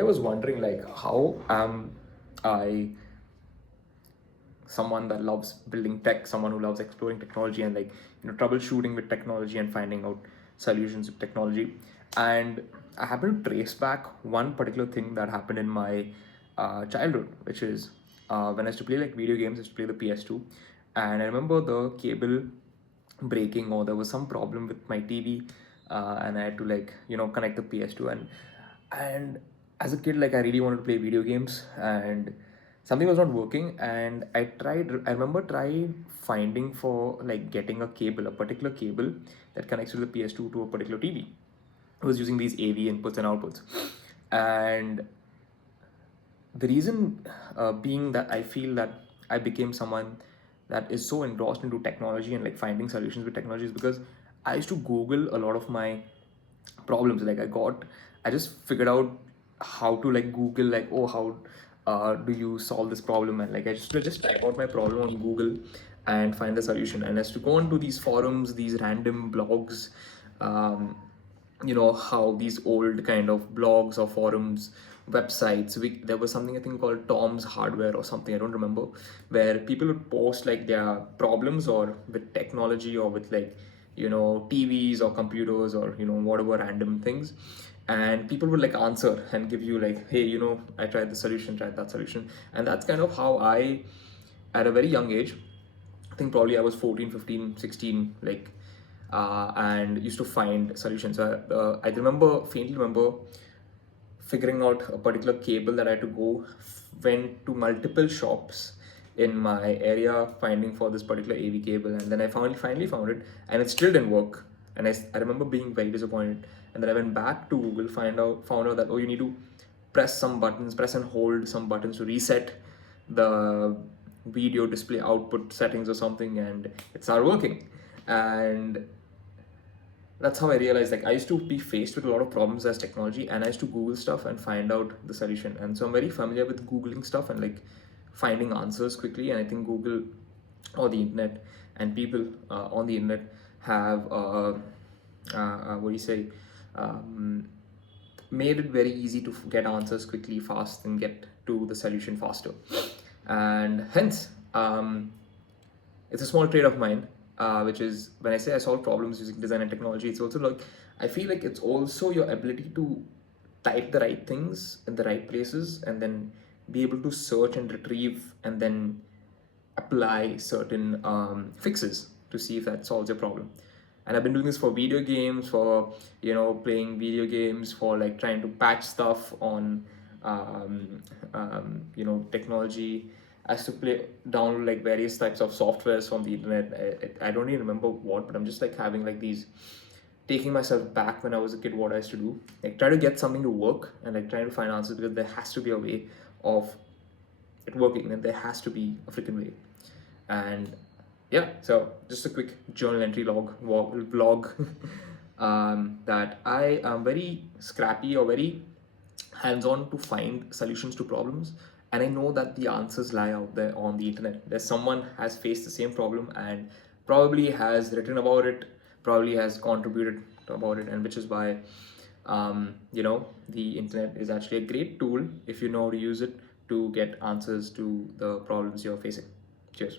I was wondering, like, how am I someone that loves building tech, someone who loves exploring technology and, like, troubleshooting with technology and finding out solutions with technology. And I happen to trace back one particular thing that happened in my childhood, which is when I used to play like video games. I used to play the PS2, and I remember the cable breaking, or there was some problem with my TV, and I had to, like, connect the PS2. And as a kid, like, I really wanted to play video games, and something was not working. And I remember tried finding for, like, getting a cable, a particular cable that connects to the PS2 to a particular TV. I was using these AV inputs and outputs. And the reason being that I feel that I became someone that is so engrossed into technology and, like, finding solutions with technology is because I used to Google a lot of my problems. Like, I just figured out how to, like, Google, like, oh, how do you solve this problem? And, like, I just type out my problem on Google and find the solution. And as to go on to these forums, these random blogs, um, how these old kind of blogs or forums, websites, there was something I think called Tom's Hardware or something, I don't remember, where people would post, like, their problems or with technology or with, like, TVs or computers or whatever random things. And people would, like, answer and give you, like, hey, I tried the solution, tried that solution. And that's kind of how I, at a very young age, I think probably I was 14, 15, 16, like, and used to find solutions. I faintly remember figuring out a particular cable that I had to go, went to multiple shops in my area finding for this particular AV cable, and then I finally found it, and it still didn't work. And I remember being very disappointed. And then I went back to Google, found out that, oh, you need to press and hold some buttons to reset the video display output settings or something, and it started working. And that's how I realized, like, I used to be faced with a lot of problems as technology, and I used to Google stuff and find out the solution. And so I'm very familiar with Googling stuff and, like, finding answers quickly. And I think Google or the internet and people on the internet have what do you say made it very easy to get answers quickly, fast, and get to the solution faster. And hence, it's a small trait of mine, which is, when I say I solve problems using design and technology, it's also, like, I feel like it's also your ability to type the right things in the right places, and then be able to search and retrieve and then apply certain fixes to see if that solves your problem. And I've been doing this for video games, for playing video games, for, like, trying to patch stuff on technology. I used to download, like, various types of softwares from the internet. I don't even remember what, but I'm just, like, having, like, these, taking myself back when I was a kid, what I used to do, like, try to get something to work, and, like, trying to find answers, because there has to be a way of it working, and there has to be a freaking way. And yeah, so just a quick journal entry vlog that I am very scrappy or very hands-on to find solutions to problems. And I know that the answers lie out there on the internet. There's someone has faced the same problem and probably has written about it, probably has contributed about it. And which is why the internet is actually a great tool if you know how to use it to get answers to the problems you're facing. Cheers.